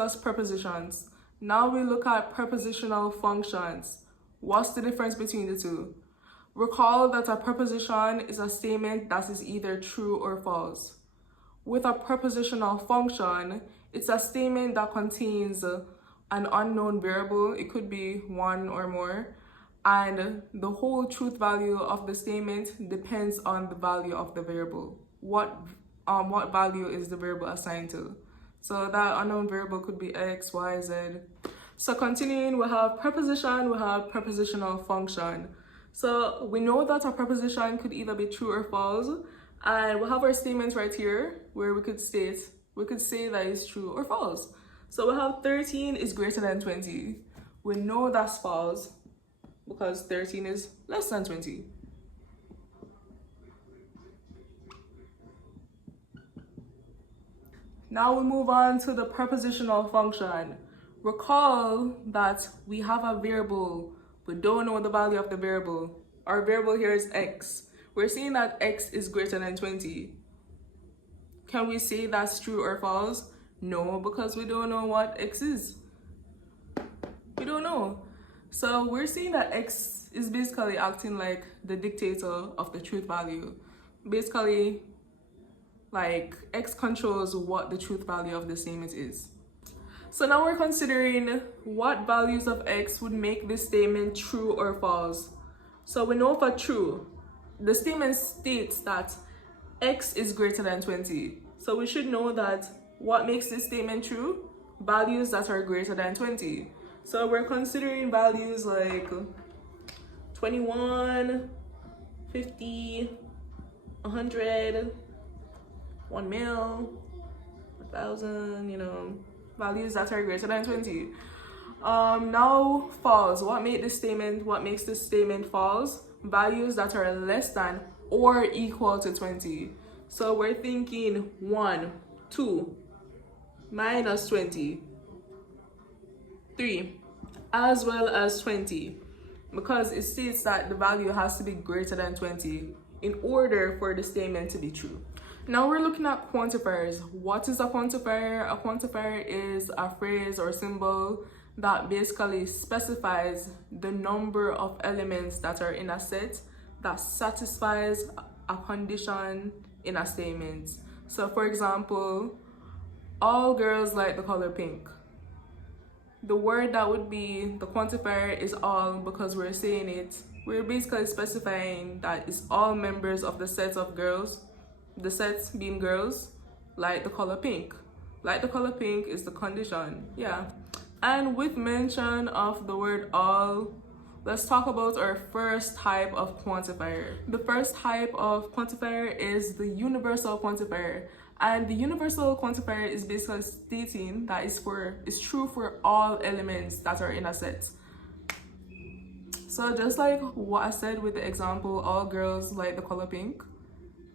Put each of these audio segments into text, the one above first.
discuss prepositions. Now we look at prepositional functions. What's the difference between the two? Recall that a preposition is a statement that is either true or false. With a prepositional function, it's a statement that contains an unknown variable. It could be one or more, and the whole truth value of the statement depends on the value of the variable. What value is the variable assigned to? So that unknown variable could be x, y, z. So continuing, we have preposition, we have prepositional function. So we know that a preposition could either be true or false, and we have our statements right here where we could say that it's true or false. So we have 13 is greater than 20. We know that's false because 13 is less than 20. Now we move on to the prepositional function. Recall that we have a variable. We don't know the value of the variable. Our variable here is x. We're saying that x is greater than 20. Can we say that's true or false? No, because we don't know what x is. We don't know. So we're saying that x is basically acting like the dictator of the truth value. Basically, like x controls what the truth value of the statement is. So now we're considering what values of x would make this statement true or false. So we know for true, the statement states that x is greater than 20. So we should know that what makes this statement true? Values that are greater than 20. So we're considering values like 21, 50, 100, 1 mil, 1,000, values that are greater than 20. Now false. What makes this statement false? Values that are less than or equal to 20. So we're thinking 1, 2, minus 20, 3, as well as 20, because it states that the value has to be greater than 20 in order for the statement to be true. Now we're looking at quantifiers. What is a quantifier? A quantifier is a phrase or symbol that basically specifies the number of elements that are in a set that satisfies a condition in a statement. So for example, all girls like the color pink. The word that would be the quantifier is all, because we're saying it. We're basically specifying that it's all members of the set of girls, the set being girls, like the color pink. Like the color pink is the condition, yeah. And with mention of the word all, let's talk about our first type of quantifier. The first type of quantifier is the universal quantifier. And the universal quantifier is basically stating that it's true for all elements that are in a set. So just like what I said with the example, all girls like the color pink,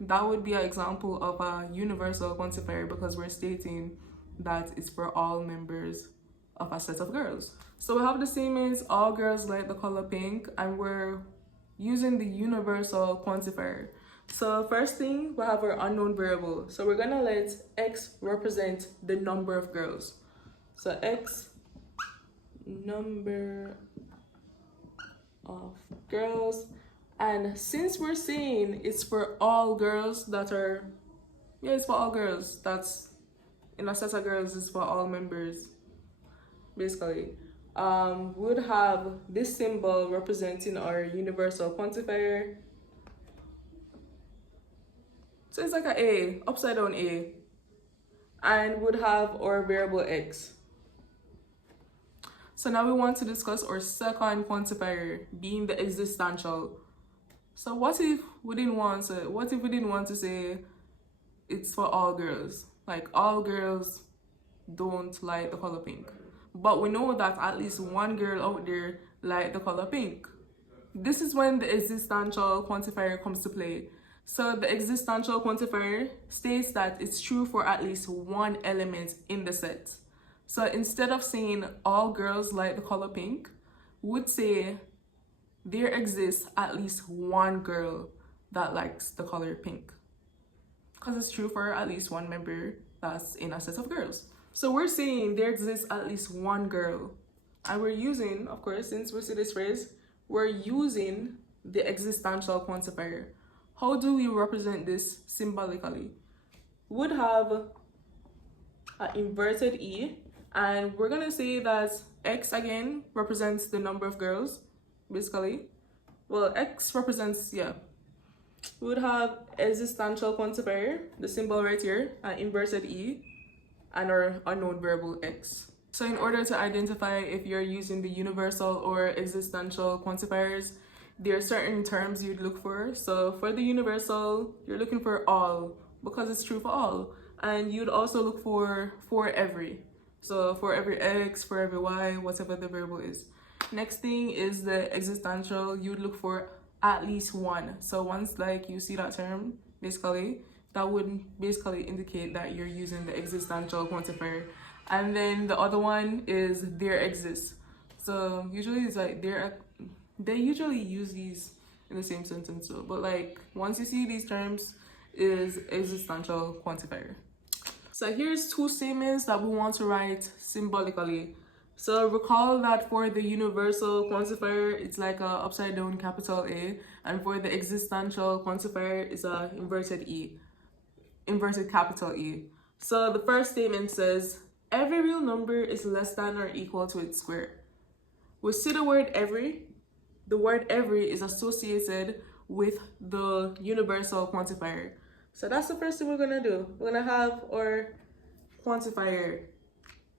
that would be an example of a universal quantifier because we're stating that it's for all members of a set of girls. So we have the statements all girls like the color pink, and we're using the universal quantifier. So first thing, we have our unknown variable. So we're gonna let x represent the number of girls. So x, number of girls. And since we're saying it's for all girls that are, it's for all girls, that's in a set of girls, is for all members, basically. Would have this symbol representing our universal quantifier. So it's like an A, upside down A. And would have our variable x. So now we want to discuss our second quantifier, being the existential. So what if we didn't want to say it's for all girls? Like all girls don't like the color pink. But we know that at least one girl out there like the color pink. This is when the existential quantifier comes to play. So the existential quantifier states that it's true for at least one element in the set. So instead of saying all girls like the color pink, we would say there exists at least one girl that likes the color pink, because it's true for at least one member that's in a set of girls. So we're saying there exists at least one girl. And we're using, of course, since we see this phrase, we're using the existential quantifier. How do we represent this symbolically? We would have an inverted E, and we're gonna say that X again represents the number of girls, basically. Well, X represents, yeah. We would have existential quantifier, the symbol right here, an inverted E, and our unknown variable X. So in order to identify if you're using the universal or existential quantifiers, there are certain terms you'd look for. So for the universal, you're looking for all, because it's true for all. And you'd also look for every. So for every X, for every Y, whatever the variable is. Next thing is the existential, you'd look for at least one. So once like you see that term, basically, that would basically indicate that you're using the existential quantifier. And then the other one is there exists. So usually it's like they usually use these in the same sentence too. But like once you see these terms is existential quantifier. So here's two statements that we want to write symbolically. So recall that for the universal quantifier, it's like a upside down capital A, and for the existential quantifier, it's a inverted E, inverted capital E. So the first statement says, every real number is less than or equal to its square. We see the word every. The word every is associated with the universal quantifier. So that's the first thing we're gonna do. We're gonna have our quantifier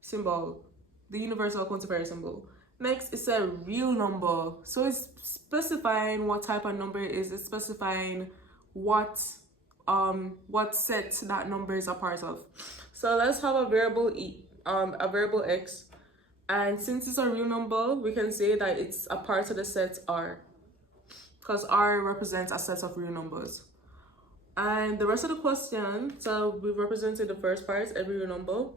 symbol, the universal quantifier symbol. Next, it's a real number. So it's specifying what type of number it is. It's specifying what set that number is a part of. So let's have a variable a variable X. And since it's a real number, we can say that it's a part of the set R, because R represents a set of real numbers. And the rest of the question, so we've represented the first part, every real number.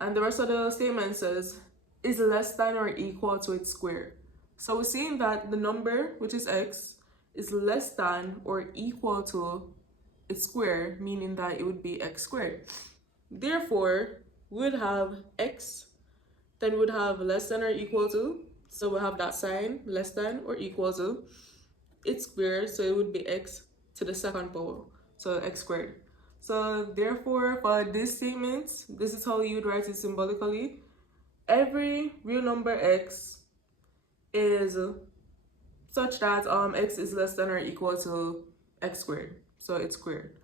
And the rest of the statement says, is less than or equal to its square. So we're saying that the number, which is X, is less than or equal to its square, meaning that it would be X squared. Therefore, we would have X, then we would have less than or equal to, so we'll have that sign, less than or equal to its square, so it would be X to the second power, so X squared. So therefore, for this statement, this is how you would write it symbolically. Every real number X is such that X is less than or equal to X squared, so it's squared.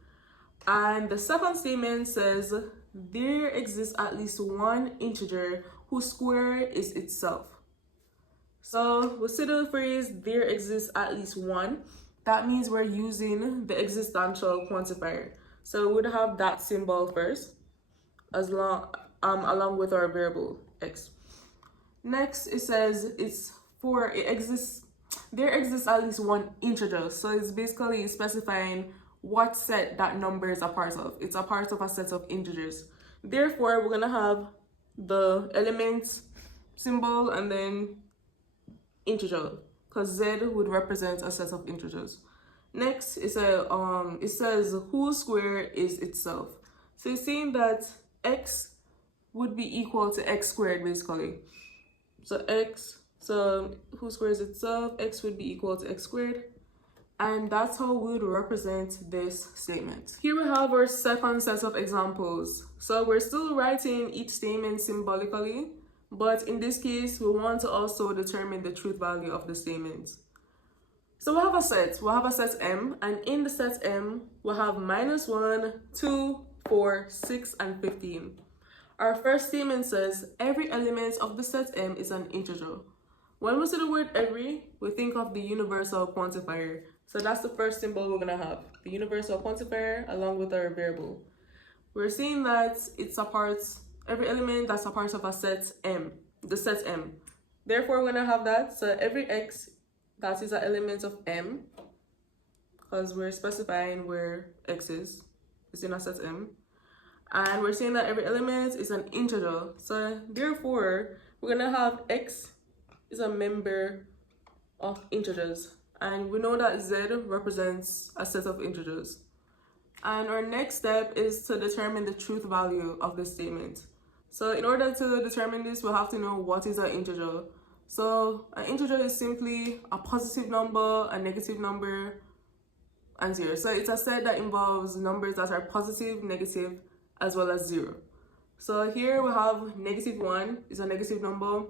And the second statement says, there exists at least one integer whose square is itself. So we see the phrase, there exists at least one. That means we're using the existential quantifier. So we would have that symbol first, along with our variable X. Next, it says there exists at least one integer. So it's basically specifying what set that number is a part of. It's a part of a set of integers. Therefore, we're gonna have the element symbol and then integer, because Z would represent a set of integers. Next, it says whose square is itself. So it's saying that X would be equal to X squared, basically. So whose square is itself, X would be equal to X squared. And that's how we would represent this statement. Here we have our second set of examples. So we're still writing each statement symbolically, but in this case, we want to also determine the truth value of the statement. So we have a set M, and in the set M, we have -1, 2, 4, 6, and 15. Our first statement says every element of the set M is an integer. When we say the word every, we think of the universal quantifier. So that's the first symbol we're gonna have, the universal quantifier along with our variable. We're saying that it's every element that's a part of a set M, the set M. Therefore, we're gonna have that. So every X that is an element of M, because we're specifying where X is. It's in a set M. And we're saying that every element is an integer. So therefore, we're gonna have X is a member of integers. And we know that Z represents a set of integers. And our next step is to determine the truth value of the statement. So in order to determine this, we'll have to know what is an integer. So an integer is simply a positive number, a negative number, and 0. So it's a set that involves numbers that are positive, negative, as well as 0. So here we have -1 is a negative number,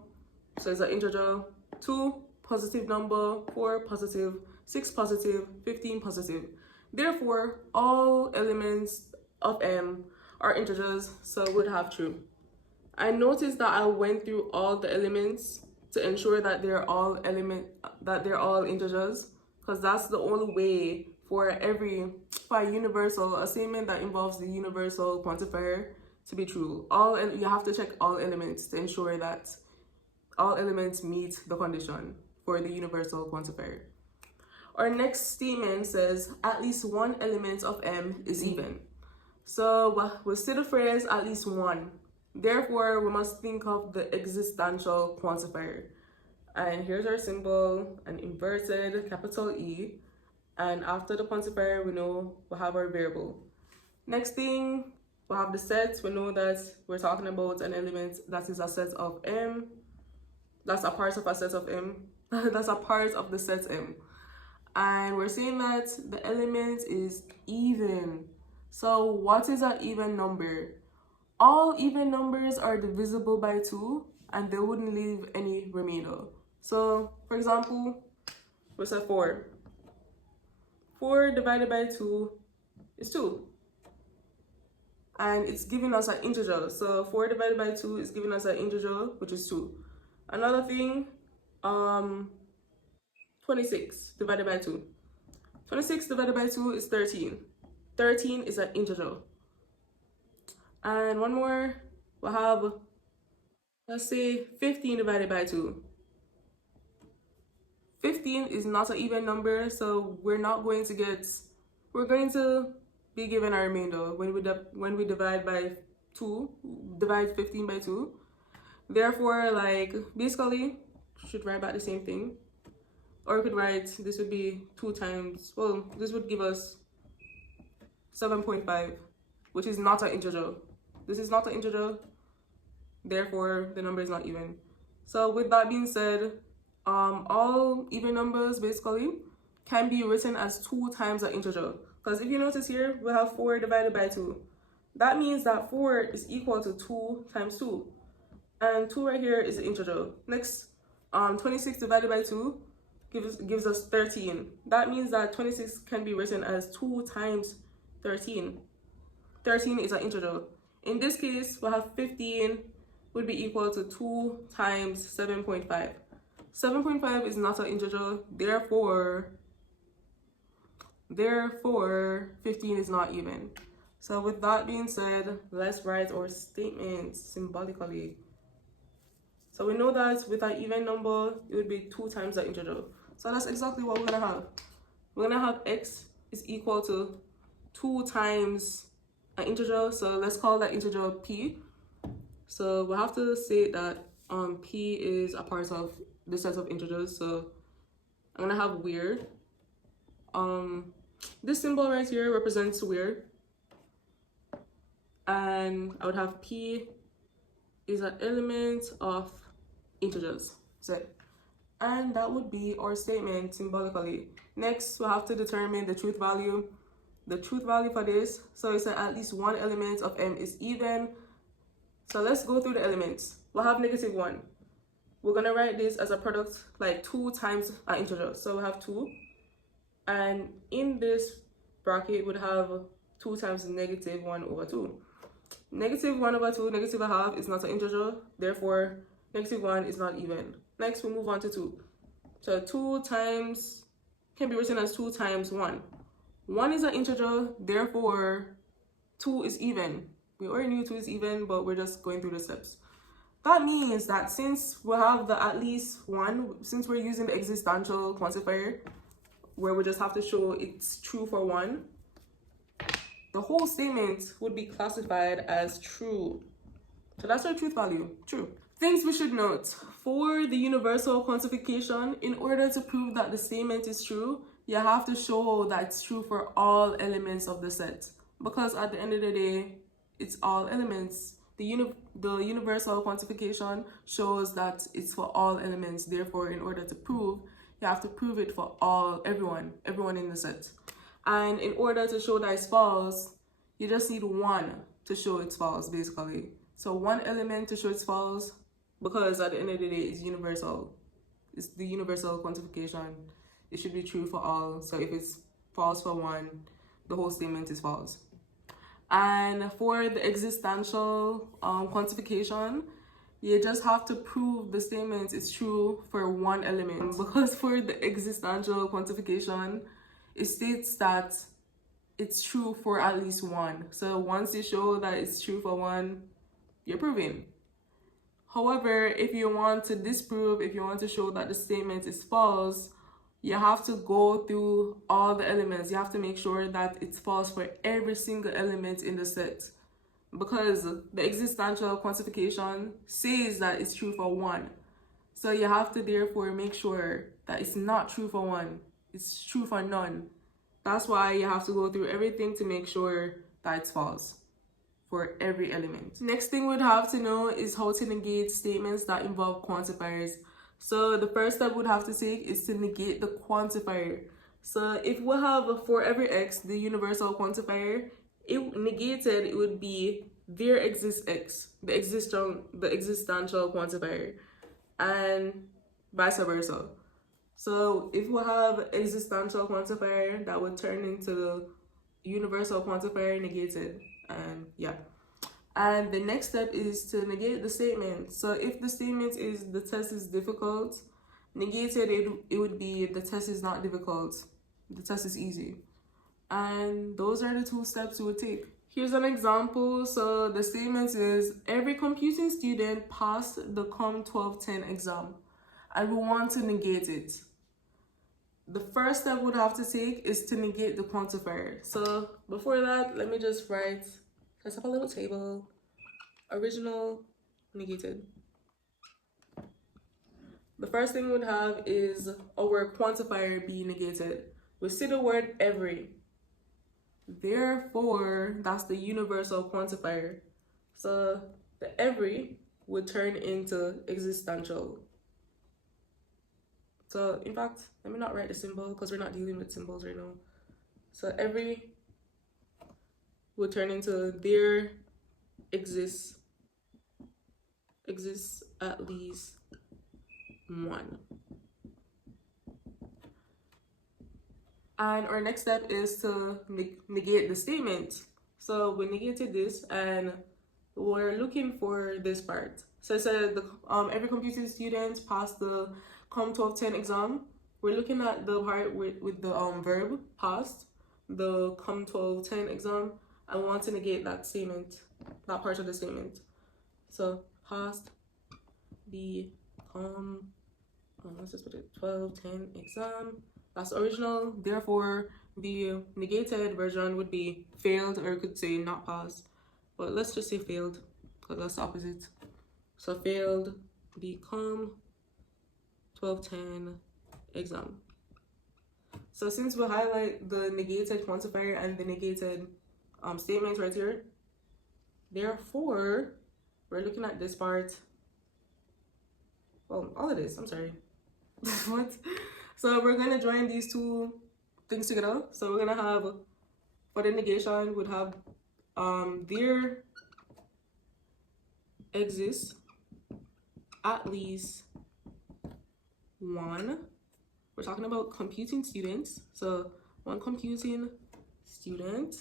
so it's an integer. 2, positive number. 4, positive. 6, positive. 15, positive. Therefore, all elements of M are integers, so it would have true. I noticed that I went through all the elements to ensure that they're all integers, because that's the only way for a statement that involves the universal quantifier to be true. You have to check all elements to ensure that all elements meet the condition for the universal quantifier. Our next statement says at least one element of M is even. So we'll see the phrase at least one. Therefore, we must think of the existential quantifier. And here's our symbol, an inverted capital E. And after the quantifier, we know we'll have our variable. Next thing, we'll have the set. We know that we're talking about an element that is a set of M. That's a part of a set of M. That's a part of the set M. And we're saying that the element is even. So what is an even number? All even numbers are divisible by 2 and they wouldn't leave any remainder. So for example, we said 4. 4 divided by 2 is 2. And it's giving us an integer. So 4 divided by 2 is giving us an integer, which is 2. Another thing, 26 divided by 2. 26 divided by 2 is 13. 13 is an integer. And one more, we'll have, let's say, 15 divided by 2. 15 is not an even number, so we're going to be given our remainder when we divide by 2, divide 15 by 2. Therefore, basically, should write back the same thing. Or we could write, this would be 2 times, well, this would give us 7.5, which is not an integer. This is not an integer, therefore the number is not even. So with that being said, all even numbers basically can be written as 2 times an integer. Because if you notice here, we have 4 divided by 2. That means that 4 is equal to 2 times 2. And 2 right here is an integer. Next, 26 divided by 2 gives us 13. That means that 26 can be written as 2 times 13. 13 is an integer. In this case, we'll have 15 would be equal to 2 times 7.5. 7.5 is not an integer, therefore 15 is not even. So with that being said, let's write our statement symbolically. So we know that with an even number, it would be 2 times the integer. So that's exactly what we're gonna have. We're gonna have x is equal to 2 times an integer. So let's call that integer p. So we'll have to say that p is a part of the set of integers. So I'm gonna have where. This symbol right here represents where. And I would have p is an element of integers. So, and that would be our statement symbolically. Next, we'll have to determine the truth value. The truth value for this, so it's at least one element of M is even. So let's go through the elements. We'll have -1. We're gonna write this as a product like 2 times an integer. So we'll have 2. And in this bracket, we'd have 2 times -1/2. -1/2, -1/2 is not an integer, therefore -1 is not even. Next, we'll move on to 2. So 2 times can be written as 2 times 1. 1 is an integer, therefore 2 is even. We already knew 2 is even, but we're just going through the steps. That means that since we have the at least one, since we're using the existential quantifier, where we just have to show it's true for 1, the whole statement would be classified as true. So that's our truth value, true. Things we should note. For the universal quantification, in order to prove that the statement is true, you have to show that it's true for all elements of the set. because at the end of the day, it's all elements. The universal quantification shows that it's for all elements. Therefore, in order to prove, you have to prove it for everyone in the set. And in order to show that it's false, you just need one to show it's false, basically. So one element to show it's false, because at the end of the day, it's universal. It's the universal quantification. It should be true for all. So if it's false for one, the whole statement is false. And for the existential quantification, you just have to prove the statement is true for one element. Because for the existential quantification, it states that it's true for at least one. So once you show that it's true for one, you're proving. However, if you want to disprove, if you want to show that the statement is false, you have to go through all the elements. You have to make sure that it's false for every single element in the set. Because the existential quantification says that it's true for one. So you have to therefore make sure that it's not true for one. It's true for none. That's why you have to go through everything to make sure that it's false for every element. Next thing we'd have to know is how to negate statements that involve quantifiers. So the first step we'd have to take is to negate the quantifier. So if we have for every x, the universal quantifier, it negated, it would be there exists x, the existential quantifier, and vice versa. So if we have existential quantifier, that would turn into the universal quantifier negated, and yeah. And the next step is to negate the statement. So if the statement is the test is difficult, negated, it would be the test is not difficult, the test is easy. And those are the two steps you would take. Here's an example. So the statement is every computing student passed the COM 1210 exam, and we want to negate it. The first step we'd have to take is to negate the quantifier. So before that, let me just write, let's have a little table. Original, negated. The first thing we'd have is our quantifier be negated. We see the word every. Therefore, that's the universal quantifier. So the every would turn into existential. So in fact, let me not write the symbol because we're not dealing with symbols right now. So every would turn into there exists at least one. And our next step is to negate the statement. So we negated this and we're looking for this part. So it said every computing student passed the COM 1210 exam. We're looking at the part with the verb passed, the COM 1210 exam, and we want to negate that statement, that part of the statement. So passed the COM, let's just put it 1210 exam. That's original. Therefore, the negated version would be failed, or it could say not passed. But let's just say failed, because that's the opposite. So failed the COM 1210 exam. So since we highlight the negated quantifier and the negated statement right here, therefore, we're looking at this part. Well, all of this, I'm sorry. What? So we're going to join these two things together. So we're going to have, for the negation, we'd have there exists at least one. We're talking about computing students. So one computing student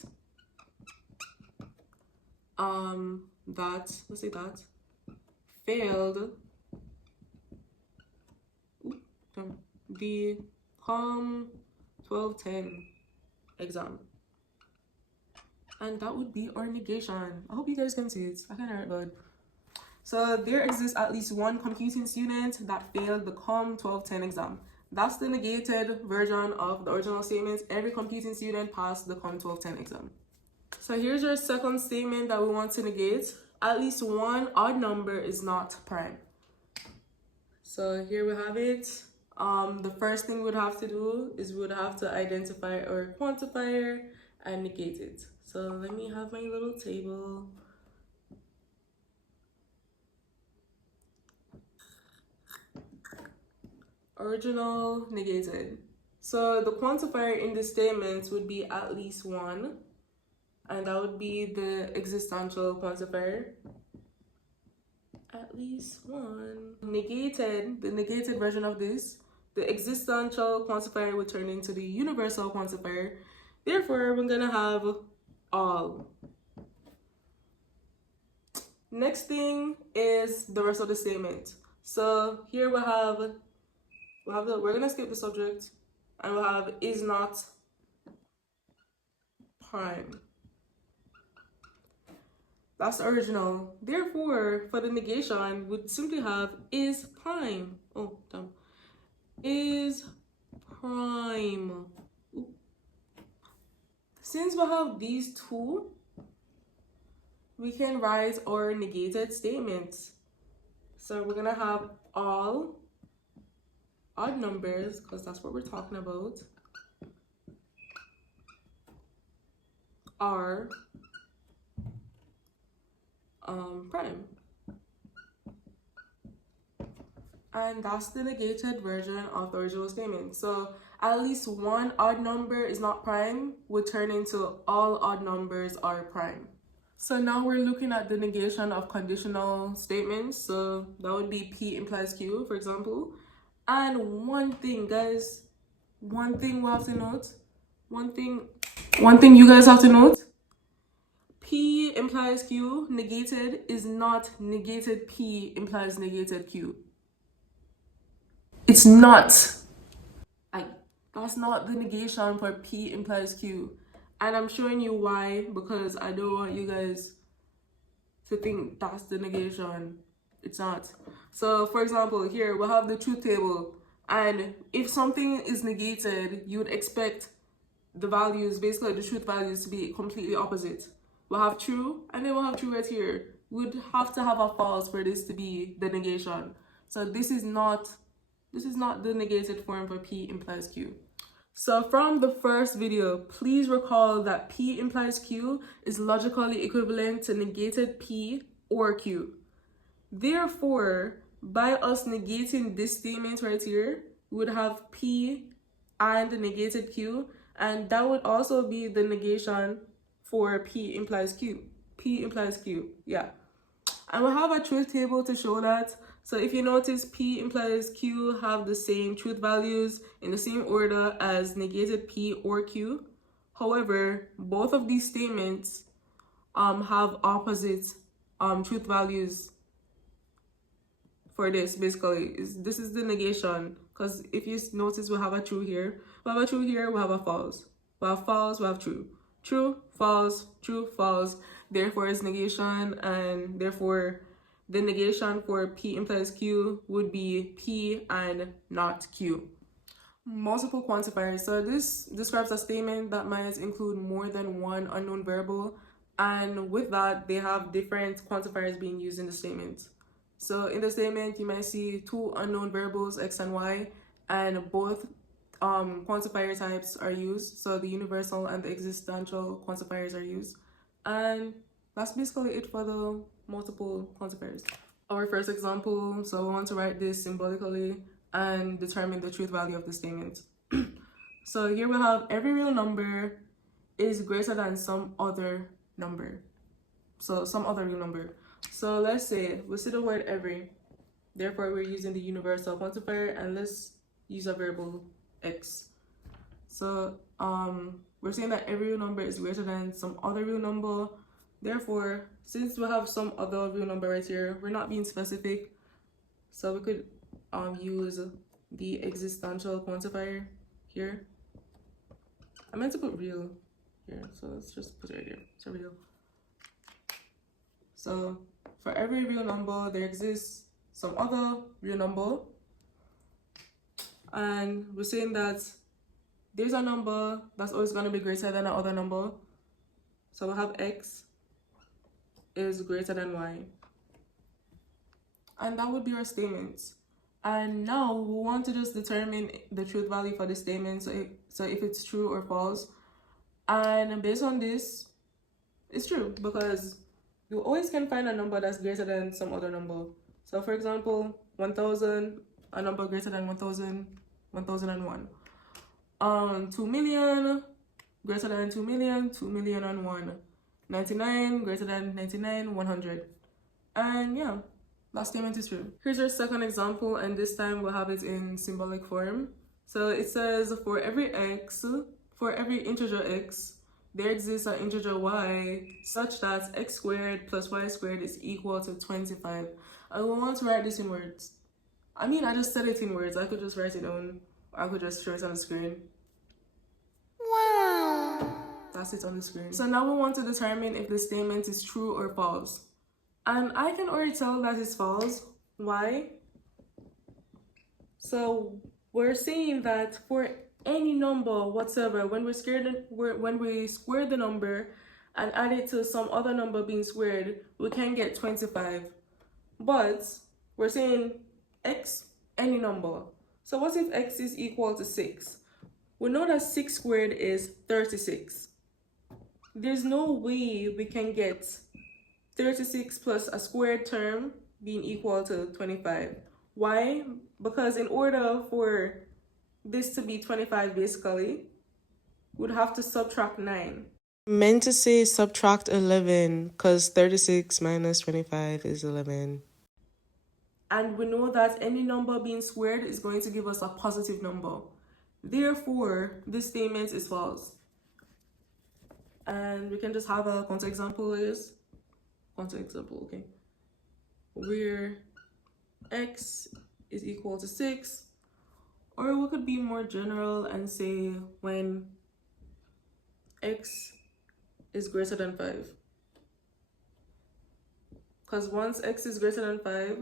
let's say that failed the COM 1210 exam. And that would be our negation. I hope you guys can see it. I can't hear it good. So there exists at least one computing student that failed the COM 1210 exam. That's the negated version of the original statement. Every computing student passed the COM 1210 exam. So here's your second statement that we want to negate. At least one odd number is not prime. So here we have it. The first thing we'd have to do is we would have to identify our quantifier and negate it. So let me have my little table. Original, negated. So the quantifier in the statement would be at least one, and that would be the existential quantifier. At least one. Negated, the negated version of this, the existential quantifier would turn into the universal quantifier. Therefore, we're gonna have all. Next thing is the rest of the statement. So here we're gonna skip the subject, and we'll have is not prime. That's the original. Therefore, for the negation, we'd simply have is prime. Oh, damn. Is prime. Ooh. Since we have these two, we can write our negated statements. So we're gonna have all odd numbers, because that's what we're talking about, are prime. And that's the negated version of the original statement. So at least one odd number is not prime would turn into all odd numbers are prime. So now we're looking at the negation of conditional statements. So that would be P implies Q, for example. And one thing, guys, one thing we have to note, one thing you guys have to note, P implies Q negated is not negated P implies negated Q. It's not. That's not the negation for P implies Q. And I'm showing you why, because I don't want you guys to think that's the negation. It's not. So for example, here we'll have the truth table. And if something is negated, you would expect the values, basically the truth values, to be completely opposite. We'll have true, and then we'll have true right here. We'd have to have a false for this to be the negation. So this is not the negated form for P implies Q. So from the first video, please recall that P implies Q is logically equivalent to negated P or Q. Therefore, by us negating this statement right here, we would have P and negated Q, and that would also be the negation for P implies Q. P implies Q, yeah. And we'll have a truth table to show that. So if you notice, P implies Q have the same truth values in the same order as negated P or Q. However, both of these statements have opposite truth values for this. Basically, this is the negation, because if you notice, we'll have a true here, we'll have a true here, we'll have a false, we'll have false, we'll have true. True, false, therefore is negation, and therefore the negation for P implies Q would be P and not Q. Multiple quantifiers. So this describes a statement that might include more than one unknown variable, and with that, they have different quantifiers being used in the statement. So in the statement, you might see two unknown variables, X and Y, and both quantifier types are used. So the universal and the existential quantifiers are used. And that's basically it for the multiple quantifiers. Our first example, so we want to write this symbolically and determine the truth value of the statement. So here we have every real number is greater than some other number. So some other real number. So let's say we see the word every. Therefore, we're using the universal quantifier, and let's use a variable X. So we're saying that every real number is greater than some other real number. Therefore, since we have some other real number right here, we're not being specific. So we could use the existential quantifier here. I meant to put real here, so let's just put it right here. It's a real. So for every real number, there exists some other real number. And we're saying that there's a number that's always going to be greater than another number. So we'll have X is greater than Y. And that would be our statement. And now we want to just determine the truth value for the statement. So if it's true or false. And based on this, it's true because you always can find a number that's greater than some other number. So for example, 1000, a number greater than 1000, 1001. 2 million, greater than 2 million, 2 million and 1. 99, greater than 99, 100. And yeah, that statement is true. Here's our second example, and this time we'll have it in symbolic form. So it says for every integer x, there exists an integer y such that x squared plus y squared is equal to 25. I want to write this in words. I mean, I just said it in words. I could just write it down, or I could just show it on the screen. Wow! That's it on the screen. So now we want to determine if the statement is true or false. And I can already tell that it's false. Why? So we're saying that for any number whatsoever, when we square the number and add it to some other number being squared, we can get 25. But we're saying x, any number. So what if x is equal to 6? We know that 6 squared is 36. There's no way we can get 36 plus a squared term being equal to 25. Why? Because in order for this to be 25 basically, we'd have to subtract 9. Meant to say subtract 11 because 36 minus 25 is 11. And we know that any number being squared is going to give us a positive number. Therefore, this statement is false. And we can just have a counterexample okay, where x is equal to 6, or we could be more general and say when x is greater than 5. Because once x is greater than 5,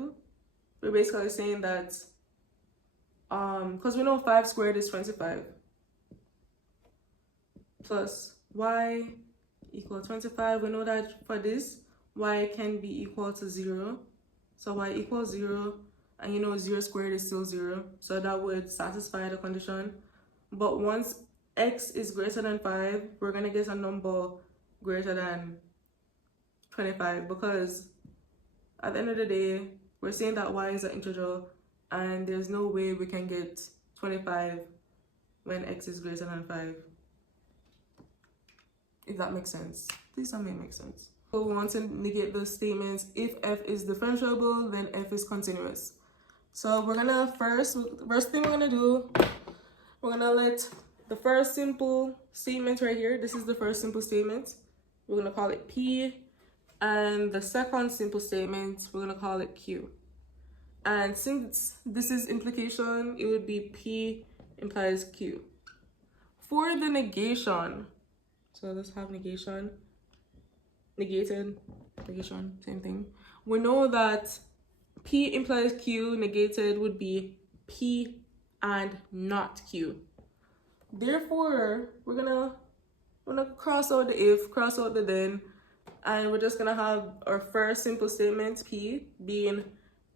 we're basically saying that because we know 5 squared is 25 plus y equal 25. We know that for this y can be equal to 0, so y equals 0, and you know 0 squared is still 0, so that would satisfy the condition. But once x is greater than 5, we're gonna get a number greater than 25, because at the end of the day we're saying that y is an integer and there's no way we can get 25 when x is greater than 5. If that makes sense. Please tell me it makes sense. So we want to negate those statements. If f is differentiable, then f is continuous. So we're gonna first thing we're gonna do, we're gonna let the first simple statement right here, this is the first simple statement, we're gonna call it P, and the second simple statement, we're gonna call it Q. And since this is implication, it would be P implies Q. For the negation, so let's have negation, negated, negation, same thing. We know that P implies Q, negated would be P and not Q. Therefore, we're gonna cross out the if, cross out the then, and we're just gonna have our first simple statement P being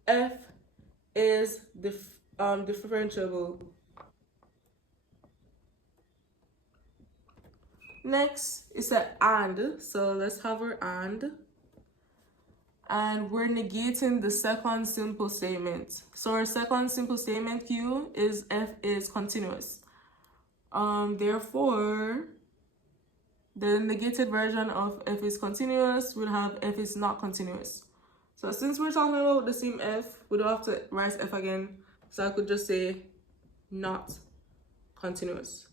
f is differentiable. Next is an and, so let's have our and we're negating the second simple statement. So our second simple statement Q is f is continuous. Therefore, the negated version of f is continuous would have f is not continuous. So since we're talking about the same f, we don't have to write f again. So I could just say not continuous.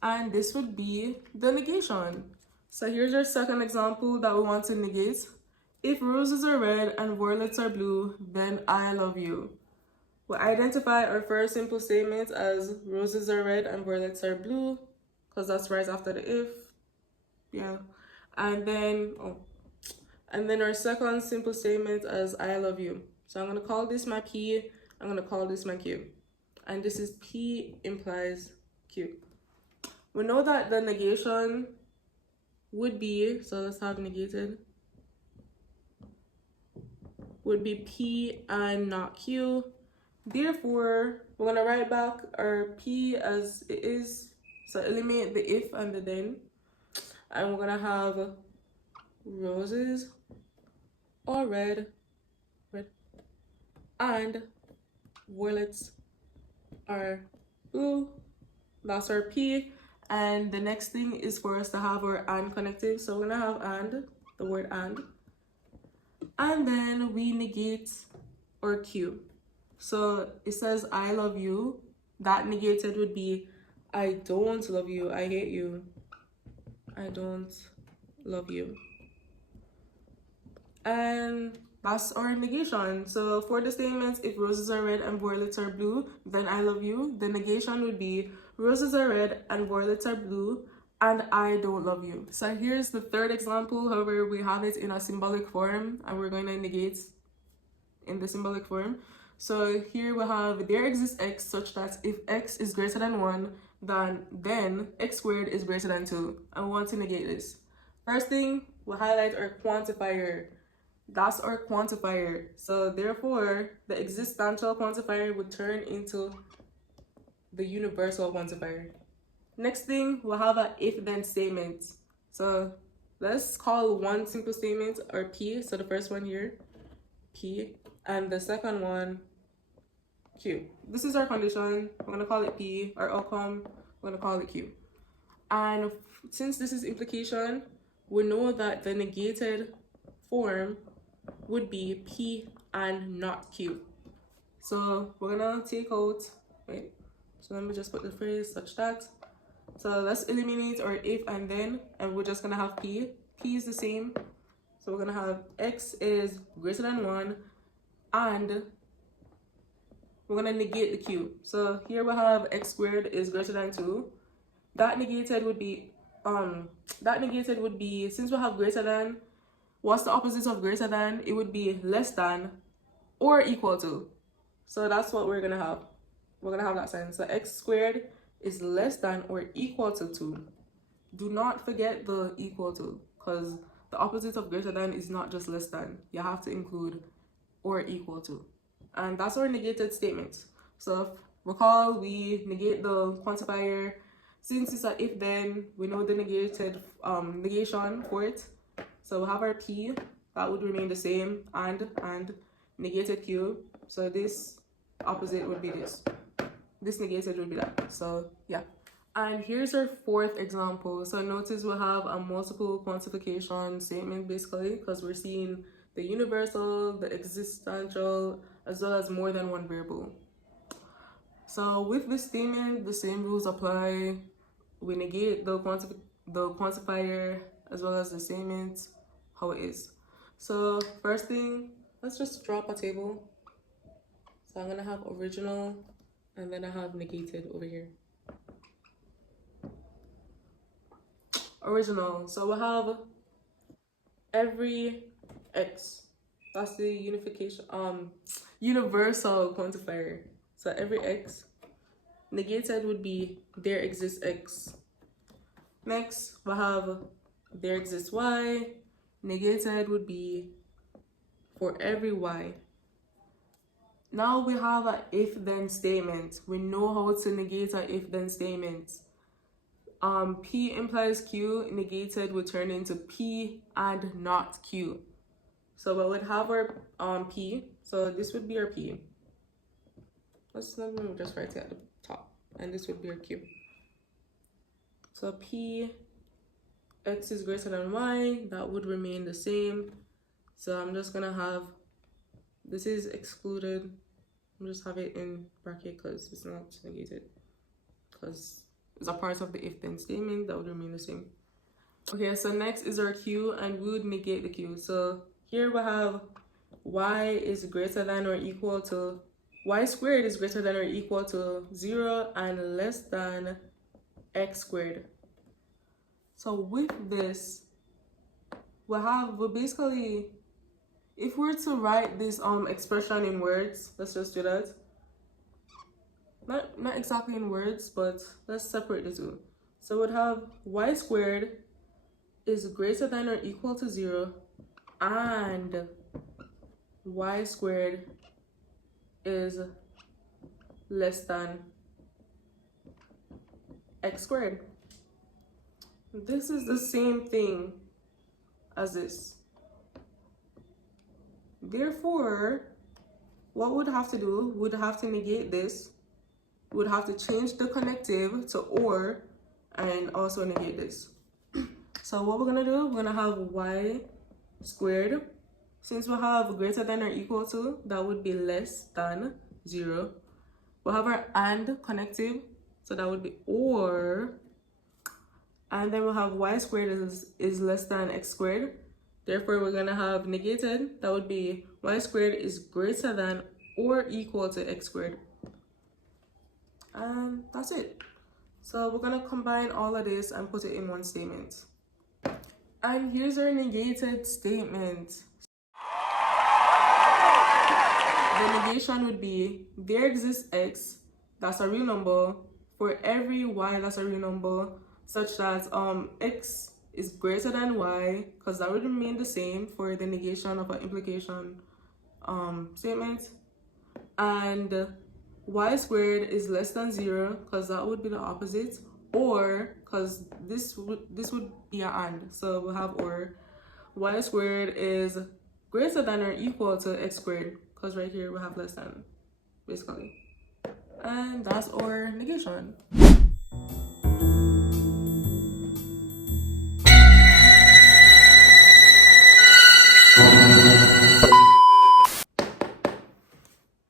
And this would be the negation. So here's our second example that we want to negate. If roses are red and violets are blue, then I love you. We'll identify our first simple statement as roses are red and violets are blue, because that's right after the if. Yeah. And then our second simple statement as I love you. So I'm going to call this my P, I'm going to call this my Q. And this is P implies Q. We know that the negation would be, so let's have negated, would be P and not Q. Therefore, we're gonna write back our P as it is. So eliminate the if and the then. And we're gonna have roses are red, and violets are blue. That's our P. And the next thing is for us to have our and connective. So we're gonna have and, the word and then we negate our Q. So it says I love you. That negated would be I don't love you. I hate you. I don't love you. And that's our negation. So for the statements, if roses are red and violets are blue, then I love you. The negation would be roses are red and violets are blue, and I don't love you. So here's the third example. However, we have it in a symbolic form, and we're going to negate in the symbolic form. So here we have there exists x such that if x is greater than 1, then x squared is greater than 2. I want to negate this. First thing, we'll highlight our quantifier. That's our quantifier. So therefore, the existential quantifier would turn into the universal quantifier. Next thing, we'll have an if-then statement. So let's call one simple statement our P. So the first one here, P, and the second one, Q. This is our condition. We're gonna call it P. Our outcome, we're gonna call it Q. And since this is implication, we know that the negated form would be P and not Q. So we're gonna take out, wait, so let me just put the phrase such that. So let's eliminate our if and then, and we're just gonna have P. P is the same. So we're gonna have x is greater than 1, and we're gonna negate the Q. So here we have x squared is greater than 2. That negated would be, since we have greater than, what's the opposite of greater than? It would be less than or equal to. So that's what we're gonna have. We're gonna have that sign. So x squared is less than or equal to 2. Do not forget the equal to, because the opposite of greater than is not just less than. You have to include or equal to. And that's our negated statement. So recall, we negate the quantifier. Since it's an if then, we know the negated negation for it. So we have our P, that would remain the same, and negated Q. So this opposite would be this. This negated would be that. So yeah. And here's our fourth example. So notice we'll have a multiple quantification statement basically, because we're seeing the universal, the existential, as well as more than one variable. So with this statement, the same rules apply. We negate the quantifier as well as the statement, how it is. So first thing, let's just drop a table. So I'm gonna have original, and then I have negated over here. Original, so we'll have every x. That's the universal quantifier. So every x. Negated would be there exists x. Next, we'll have there exists y. Negated would be for every y. Now we have an if-then statement. We know how to negate an if-then statement. P implies Q, negated would turn into P and not Q. So we would have our P. So this would be our P. Let me just write it at the top. And this would be our Q. So P, x is greater than y. That would remain the same. So I'm just gonna have, this is excluded. I'm just have it in bracket because it's not negated. Because it's a part of the if-then statement, that would remain the same. Okay, so next is our Q, and we would negate the Q. So here we have y is greater than or equal to, y squared is greater than or equal to 0 and less than x squared. So with this, we basically, if we're to write this expression in words, let's just do that. Not exactly in words, but let's separate the two. So we'd have y squared is greater than or equal to 0, and y squared is less than x squared. This is the same thing as this. Therefore, what we'd have to do, would have to negate this, would have to change the connective to or, and also negate this. So what we're gonna do, we're gonna have y squared. Since we have greater than or equal to, that would be less than 0. We'll have our and connective, so that would be or, and then we'll have y squared is less than x squared. Therefore, we're gonna have negated, that would be y squared is greater than or equal to x squared. And that's it. So we're gonna combine all of this and put it in one statement. And here's our negated statement. The negation would be, there exists x, that's a real number, for every y that's a real number, such that x is greater than y, because that would remain the same for the negation of an implication statement. And y squared is less than 0, because that would be the opposite, or because this would be an and, so we'll have or. Y squared is greater than or equal to x squared, because right here we have less than, basically. And that's our negation.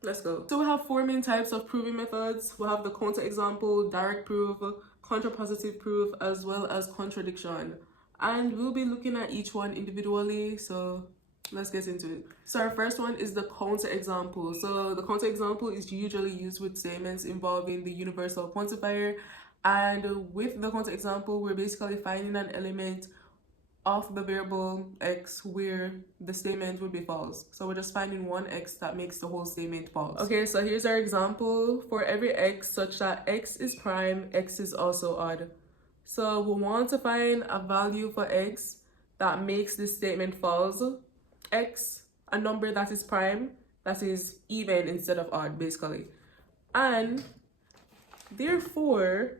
Let's go. So we have 4 main types of proving methods. We have the counterexample, direct proof, contrapositive proof, as well as contradiction. And we'll be looking at each one individually, so let's get into it. So our first one is the counterexample. So the counterexample is usually used with statements involving the universal quantifier. And with the counterexample, we're basically finding an element of the variable x where the statement would be false. So we're just finding one x that makes the whole statement false. Okay, so here's our example. For every x such that x is prime, x is also odd. So we want to find a value for x that makes this statement false. X, a number that is prime, that is even instead of odd, basically. And therefore,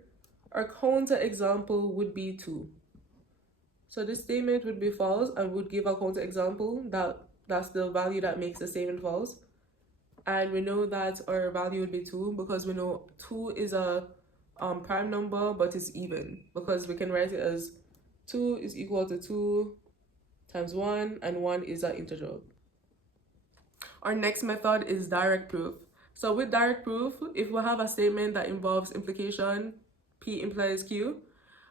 our counterexample would be 2. So this statement would be false and would give a counterexample that's the value that makes the statement false. And we know that our value would be 2 because we know 2 is a prime number, but it's even, because we can write it as 2 is equal to 2 times 1, and 1 is an integer. Our next method is direct proof. So with direct proof, if we have a statement that involves implication, P implies Q,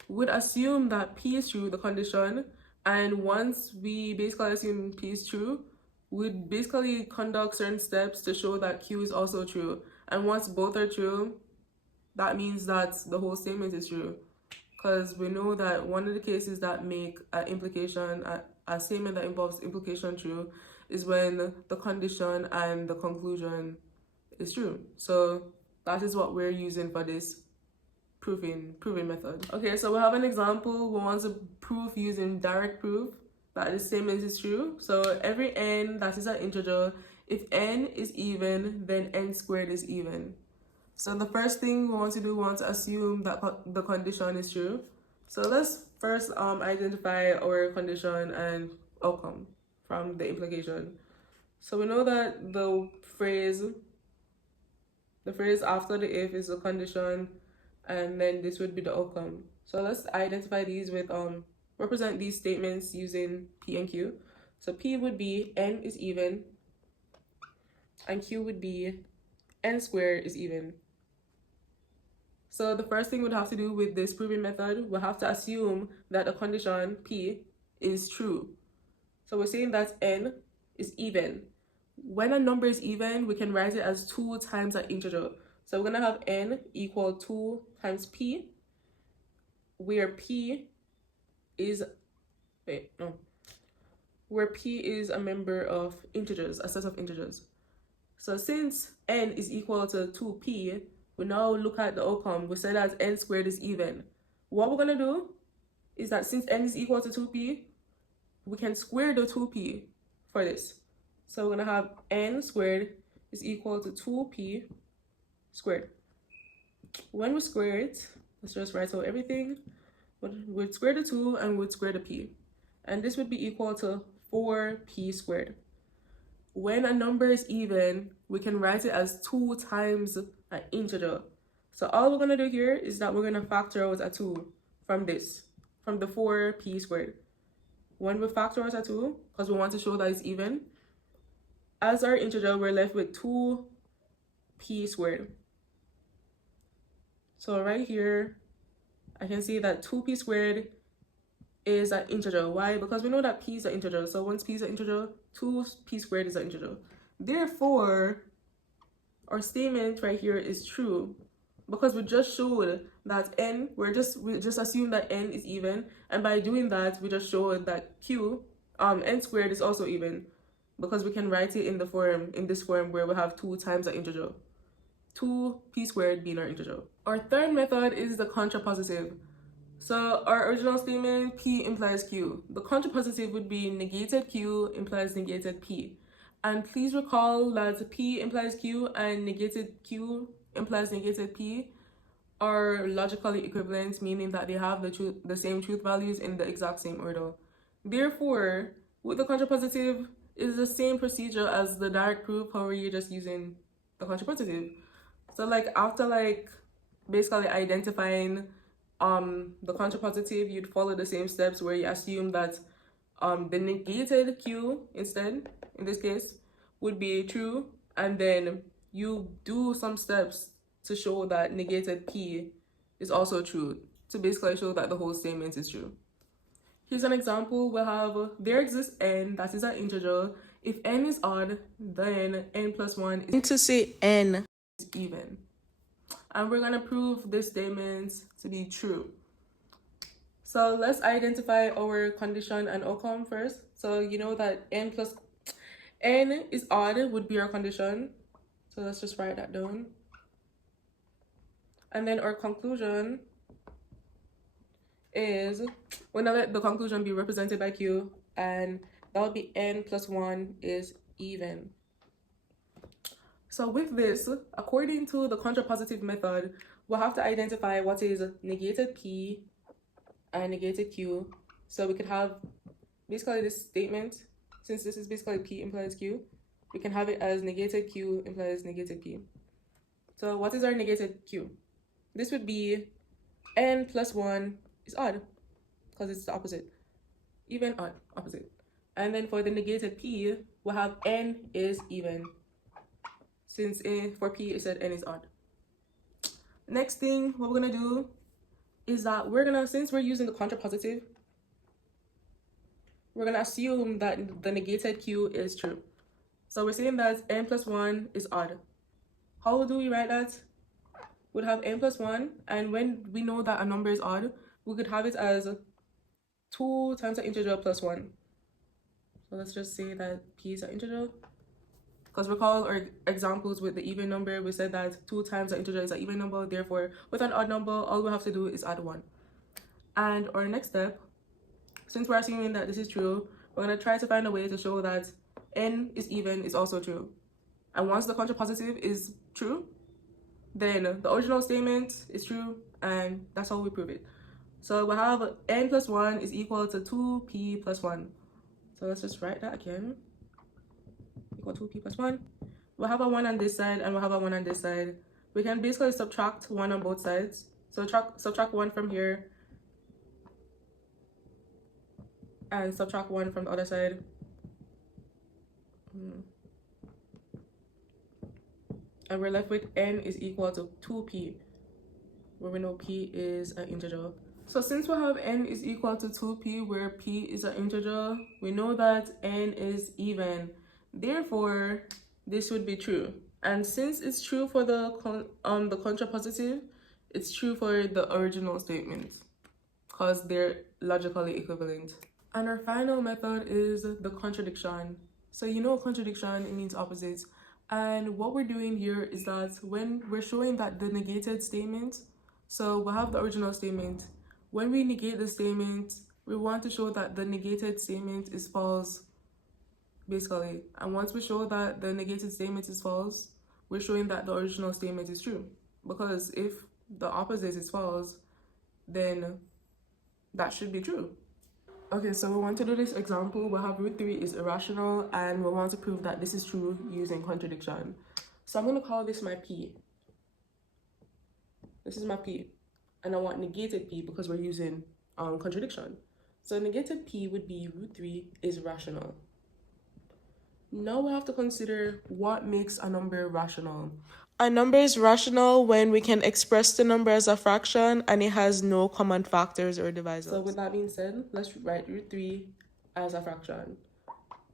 would assume that P is true, the condition, and once we basically assume P is true, we'd basically conduct certain steps to show that Q is also true. And once both are true, that means that the whole statement is true. Because we know that one of the cases that make an implication, a statement that involves implication true, is when the condition and the conclusion is true. So that is what we're using for this proving method. Okay, so we have an example. We want to prove using direct proof that the statement is true. So every n that is an integer, if n is even, then n squared is even. So the first thing we want to do, we want to assume that the condition is true. So let's first identify our condition and outcome from the implication. So we know that the phrase after the if is the condition, and then this would be the outcome. So let's identify these with represent these statements using P and Q. So P would be n is even, and Q would be n squared is even. So the first thing we'd have to do with this proving method, we'll have to assume that the condition P is true. So we're saying that n is even. When a number is even, we can write it as 2 times an integer. So we're going to have n equal 2 times p, where p is, where p is a member of integers, a set of integers. So since n is equal to 2p, we now look at the outcome. We say that n squared is even. What we're going to do is that since n is equal to 2p, we can square the 2p for this. So we're going to have n squared is equal to 2p squared. When we square it, let's just write out everything. We'd square the 2 and we'd square the p. And this would be equal to 4p squared. When a number is even, we can write it as 2 times an integer. So all we're going to do here is that we're going to factor out a 2 from this, from the 4p squared. When we factor out a 2, because we want to show that it's even, as our integer, we're left with 2p squared. So right here, I can see that 2p squared is an integer. Why? Because we know that p is an integer. So once p is an integer, 2p squared is an integer. Therefore, our statement right here is true because we just showed that n, we just assume that n is even, and by doing that, we just showed that n squared is also even because we can write it in this form where we have 2 times an integer. 2p squared being our integer. Our third method is the contrapositive. So our original statement, p implies q. The contrapositive would be negated q implies negated p. And please recall that p implies q and negated q implies negated p are logically equivalent, meaning that they have the same truth values in the exact same order. Therefore, with the contrapositive, it's the same procedure as the direct proof, however you're just using the contrapositive. So like after like basically identifying the contrapositive, you'd follow the same steps where you assume that the negated q instead, in this case, would be true, and then you do some steps to show that negated p is also true, to basically show that the whole statement is true. Here's an example. We'll have, there exists n, that is an integer. If n is odd, then n plus 1 is To say n even. And we're going to prove this statement to be true. So let's identify our condition and outcome first. So you know that n is odd would be our condition. So let's just write that down. And then our conclusion is, we're going to let the conclusion be represented by q, and that would be n plus 1 is even. So with this, according to the contrapositive method, we'll have to identify what is negated p and negated q. So we could have basically this statement, since this is basically p implies q, we can have it as negated q implies negated p. So what is our negated q? This would be n plus 1 is odd, because it's the opposite. Even, odd, opposite. And then for the negated p, we'll have n is even, since for p it said n is odd. Next thing, what we're going to do is that since we're using the contrapositive, we're going to assume that the negated q is true. So we're saying that n plus 1 is odd. How do we write that? We'd have n plus 1, and when we know that a number is odd, we could have it as 2 times an integer plus 1. So let's just say that p is an integer. Because recall our examples with the even number, we said that 2 times an integer is an even number. Therefore, with an odd number, all we have to do is add 1. And our next step, since we're assuming that this is true, we're going to try to find a way to show that n is even is also true. And once the contrapositive is true, then the original statement is true, and that's how we prove it. So we have n plus 1 is equal to 2p plus 1. So let's just write that again. Equal to 2p plus 1. We'll have a 1 on this side and we'll have a 1 on this side. We can basically subtract 1 on both sides. So subtract 1 from here and subtract 1 from the other side. And we're left with n is equal to 2p, where we know p is an integer. So since we have n is equal to 2p, where p is an integer, we know that n is even. Therefore, this would be true. And since it's true for the contrapositive, it's true for the original statement, because they're logically equivalent. And our final method is the contradiction. So you know contradiction, it means opposites. And what we're doing here is that when we're showing that the negated statement, so we'll have the original statement. When we negate the statement, we want to show that the negated statement is false, basically. And once we show that the negated statement is false, we're showing that the original statement is true. Because if the opposite is false, then that should be true. Okay, so we want to do this example. We have root 3 is irrational, and we want to prove that this is true using contradiction. So I'm going to call this my P. This is my P. And I want negated P because we're using contradiction. So negated P would be root 3 is rational. Now we have to consider what makes a number rational. A number is rational when we can express the number as a fraction and it has no common factors or divisors. So with that being said, let's write root 3 as a fraction.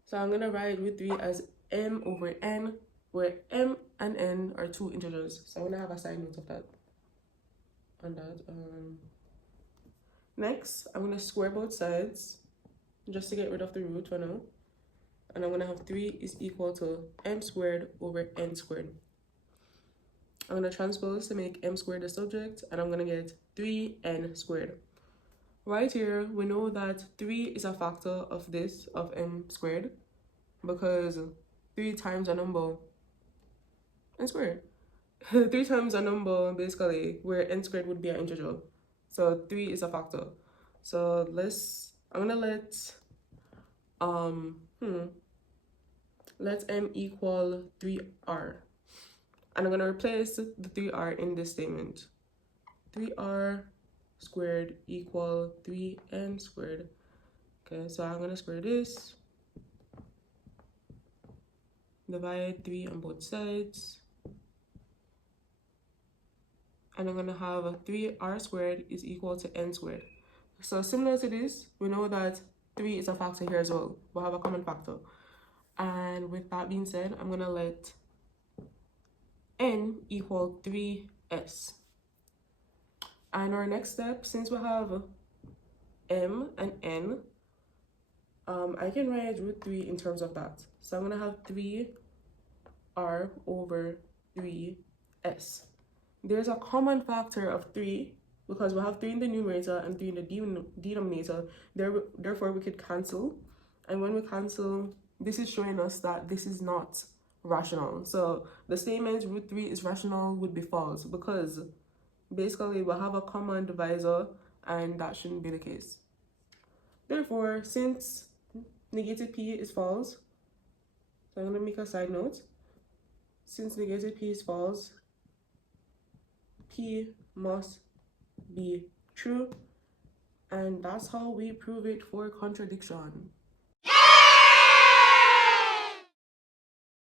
So I'm going to write root 3 as m over n, where m and n are two integers. So I'm going to have a side note of that. On that. Next, I'm going to square both sides just to get rid of the root for now. And I'm going to have 3 is equal to m squared over n squared. I'm going to transpose to make m squared the subject, and I'm going to get 3n squared. Right here, we know that 3 is a factor of this, of m squared, because 3 times a number, n squared. 3 times a number, basically, where n squared would be an integer. So 3 is a factor. So I'm going to let m equal 3r. And I'm going to replace the 3r in this statement. 3r squared equal 3n squared. Okay, so I'm going to square this. Divide 3 on both sides. And I'm going to have 3r squared is equal to n squared. So similar to this, we know that 3 is a factor here as well. We'll have a common factor. And with that being said, I'm going to let n equal 3s. And our next step, since we have m and n, I can write root 3 in terms of that. So I'm going to have 3r over 3s. There's a common factor of 3 because we have 3 in the numerator and 3 in the denominator. Therefore, we could cancel. And when we cancel, this is showing us that this is not rational. So the statement root 3 is rational would be false because basically we'll have a common divisor and that shouldn't be the case. Therefore, since negated P is false, so I'm going to make a side note. Since negated P is false, P must be true, and that's how we prove it for contradiction.